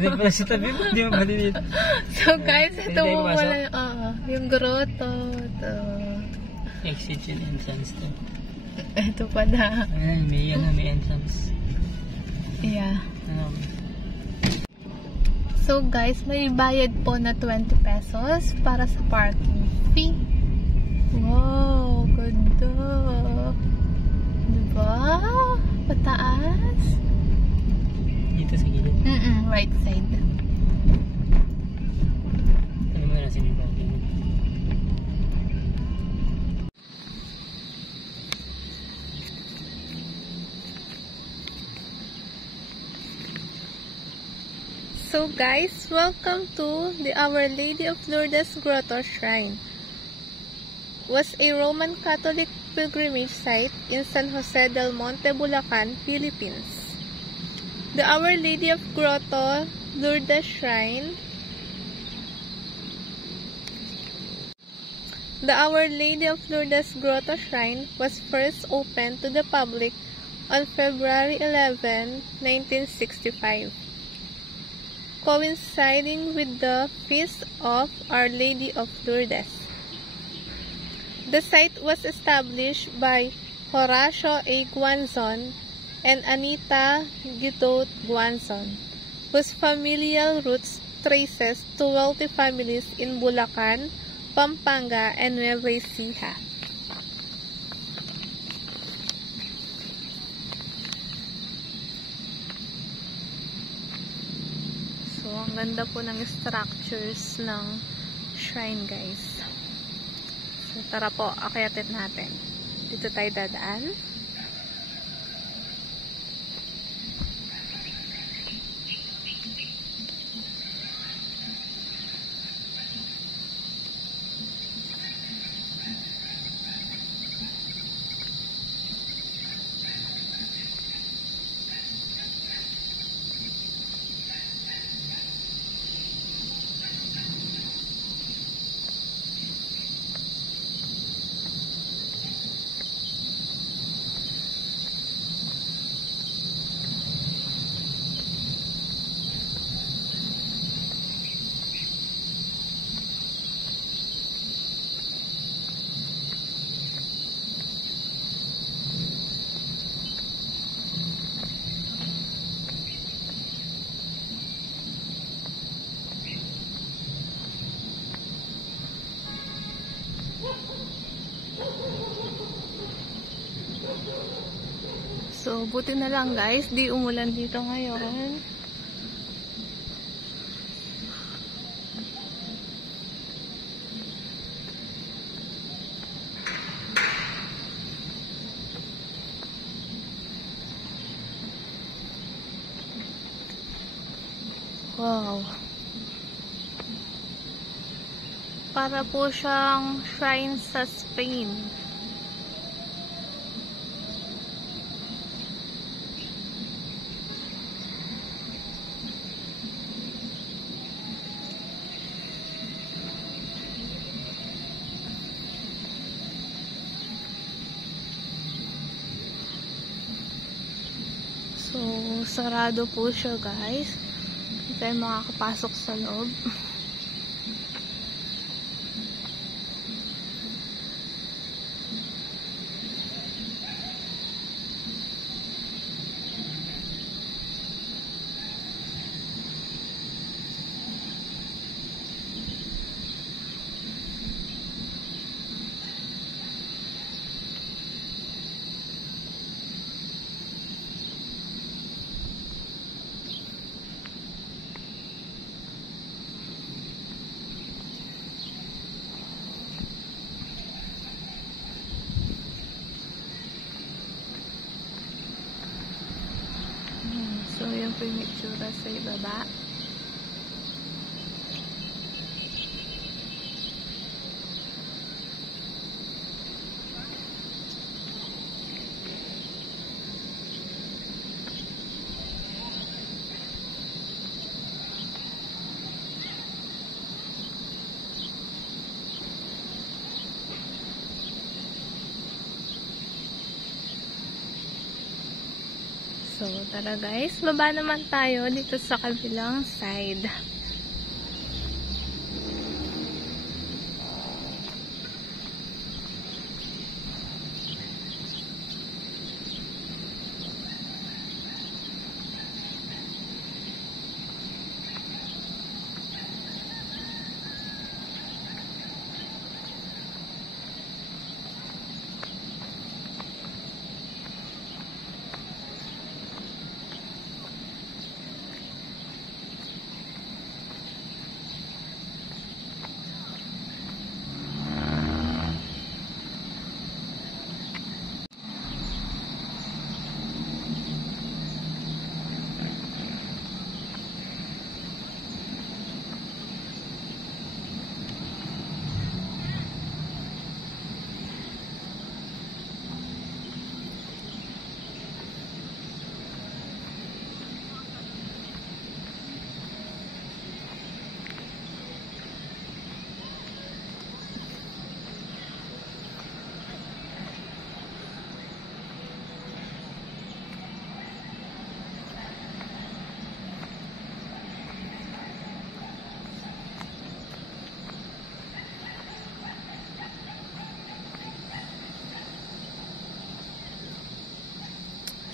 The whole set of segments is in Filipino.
Hindi pala sa tabi mo, hindi mo maliliit. So guys, ito po wala yung grotto. Ito. Exit yung entrance to. Ito pa na. Ayan, may entrance. Yeah. So guys, may bayad po na 20 pesos para sa parking fee. Wow, ganda. Diba? Pataas. Dito sa gilid. Right side. Ano mo na sino yung parking? So guys, welcome to the Our Lady of Lourdes Grotto Shrine. Was a Roman Catholic pilgrimage site in San Jose del Monte, Bulacan, Philippines. The Our Lady of Grotto Lourdes Shrine. The Our Lady of Lourdes Grotto Shrine was first opened to the public on February 11, 1965. Coinciding with the feast of Our Lady of Lourdes. The site was established by Horacio A. Guanzon and Anita Guidot Guanzon, whose familial roots traces to wealthy families in Bulacan, Pampanga, and Nueva Ecija. Ang ganda po ng structures ng shrine, guys. So, tara po, akyatin natin. Dito tayo dadaan. So, buti na lang guys, di umulan dito ngayon. Wow. Para po siyang shrine sa Spain. So, sarado po siya guys. Hindi tayo makakapasok sa loob. So, yan po yung itsura sa ibaba. So, tara guys, baba naman tayo dito sa kabilang side.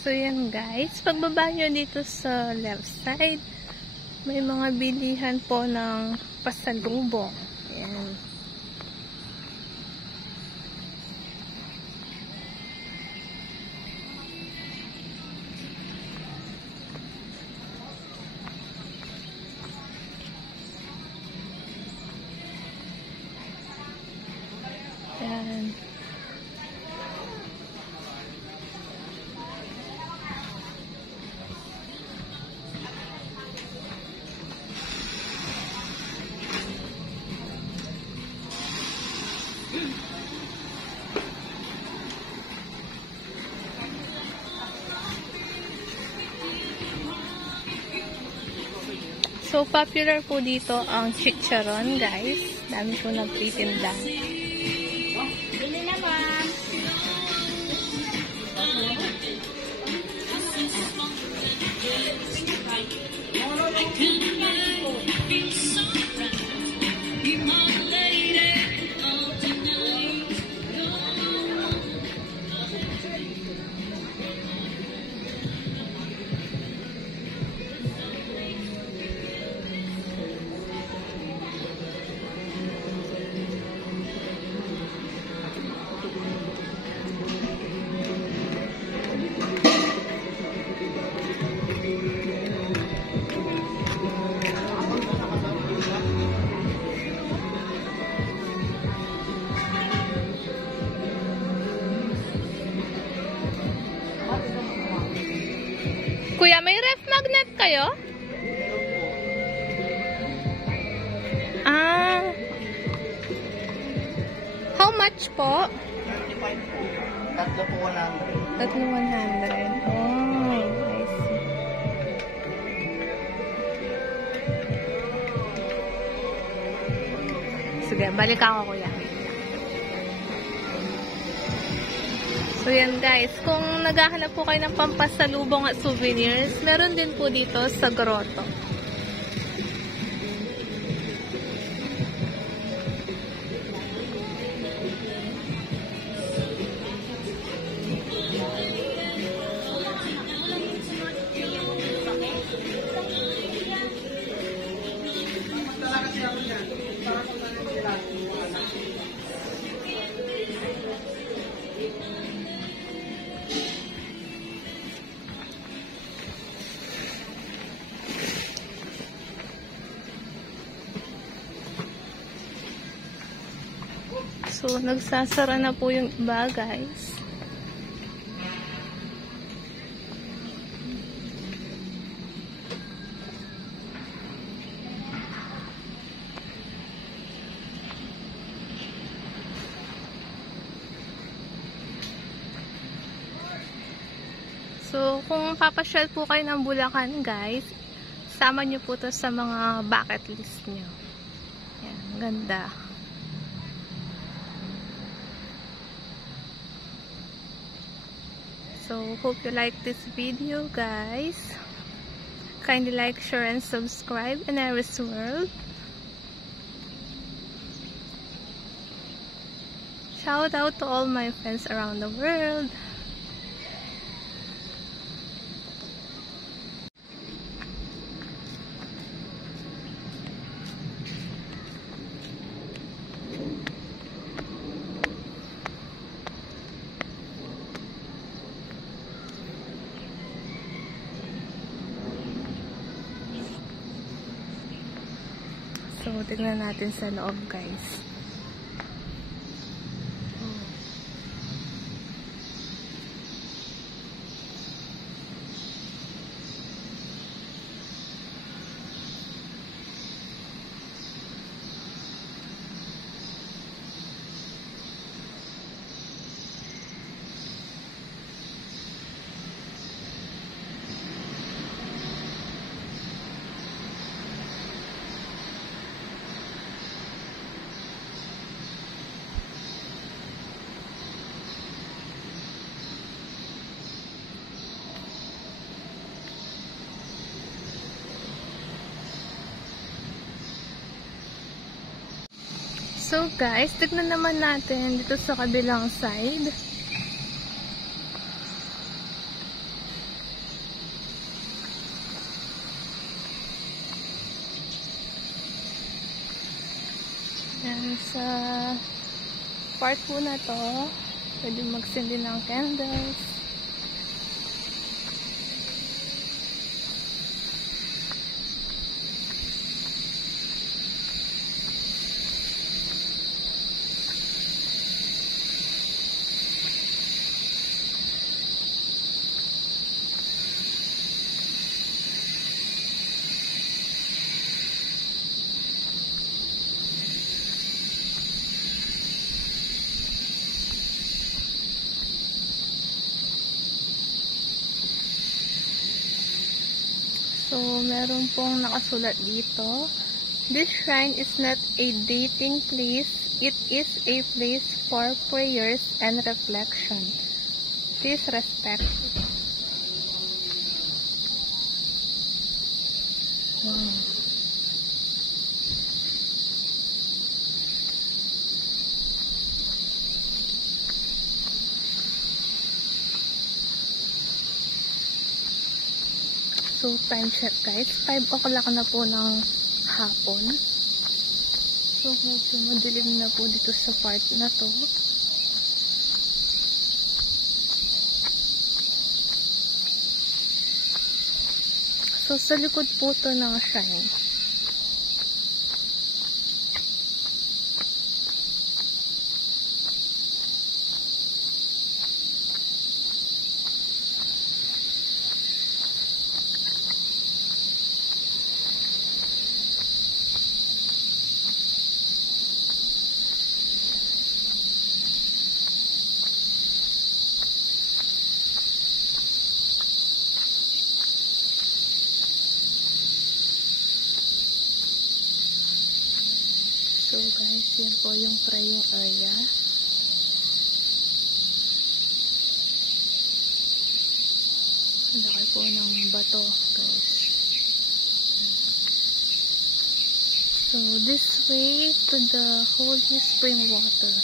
So, yan guys. Pagbaba nyo dito sa left side, may mga bilihan po ng pasalubong. Yan. Yan. So, popular po dito ang chicharon, guys. Dami po nagtitinda. Bili na, ma'am. Kuya, may ref magnet kayo? Ah. How much po? 35 po. Tatlo po 100. Tatlo 100. Oh, I see. Sige, balik ako, kuya. So, yan guys. Kung naghahanap po kayo ng pampasalubong at souvenirs, meron din po dito sa grotto. So, nagsasara na po yung iba, guys. So, kung papasyal po kayo ng Bulacan, guys, sama nyo po to sa mga bucket list nyo. Yan, ganda. So, hope you like this video, guys. Kindly like, share, and subscribe in Iris World. Shout out to all my friends around the world. So, tignan natin sa loob, guys. So guys, tignan naman natin dito sa kabilang side. Yan, sa part po na to, pwede magsindi ng candles. So, meron pong nakasulat dito. This shrine is not a dating place. It is a place for prayers and reflection. Please respect it. Wow. So, time check guys. 5 o'clock na po ng hapon. So, medyo madilim na po dito sa part na to. So, sa likod po to ng shrine. So guys, yan po yung praying area. Ang laki po ng bato, guys. So this way to the holy spring water.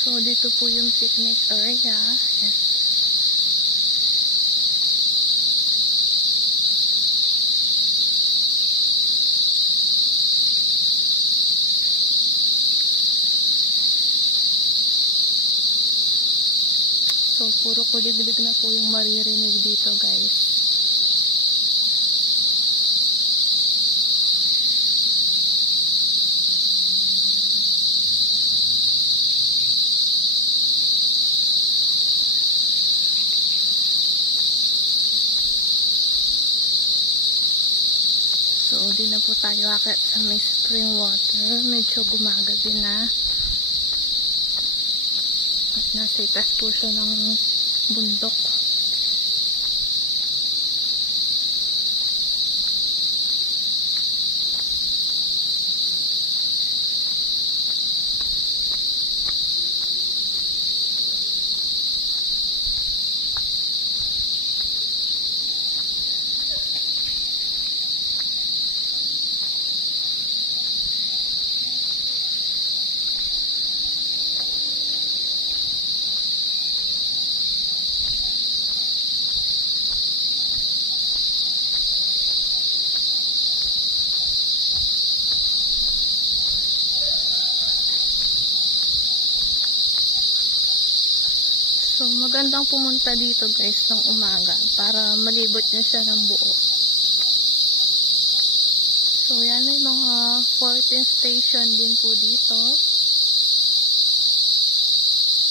So, dito po yung picnic area. Yes. So, puro kuliglig na po yung maririnig dito, guys. So, di na po tayo akit sa may spring water. Medyo gumagabi na. Nasa itas po siya ng bundok. So, magandang pumunta dito guys ng umaga para malibot nyo siya ng buo. So, yan, may mga 14 station din po dito.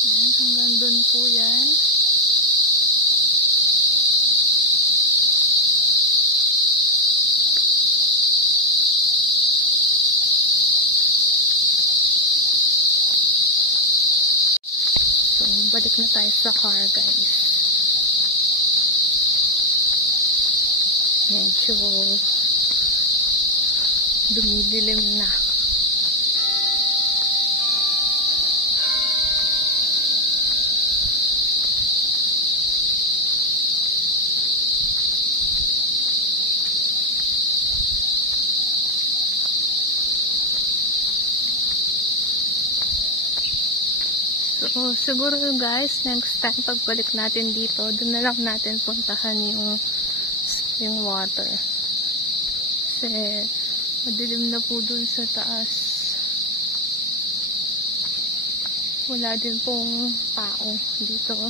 Yan, hanggang dun po yan. So, balik na tayo sa car guys. Medyo dumidilim na. So, siguro guys, next time pagbalik natin dito, doon na lang natin puntahan yung spring water. Kasi, madilim na po doon sa taas. Wala din pong tao dito.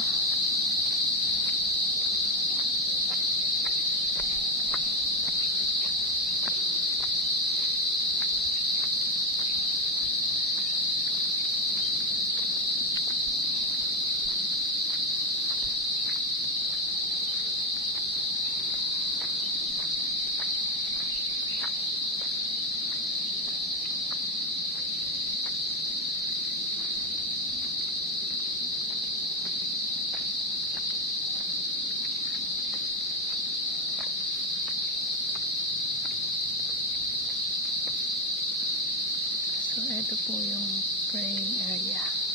So, ito po yung praying area.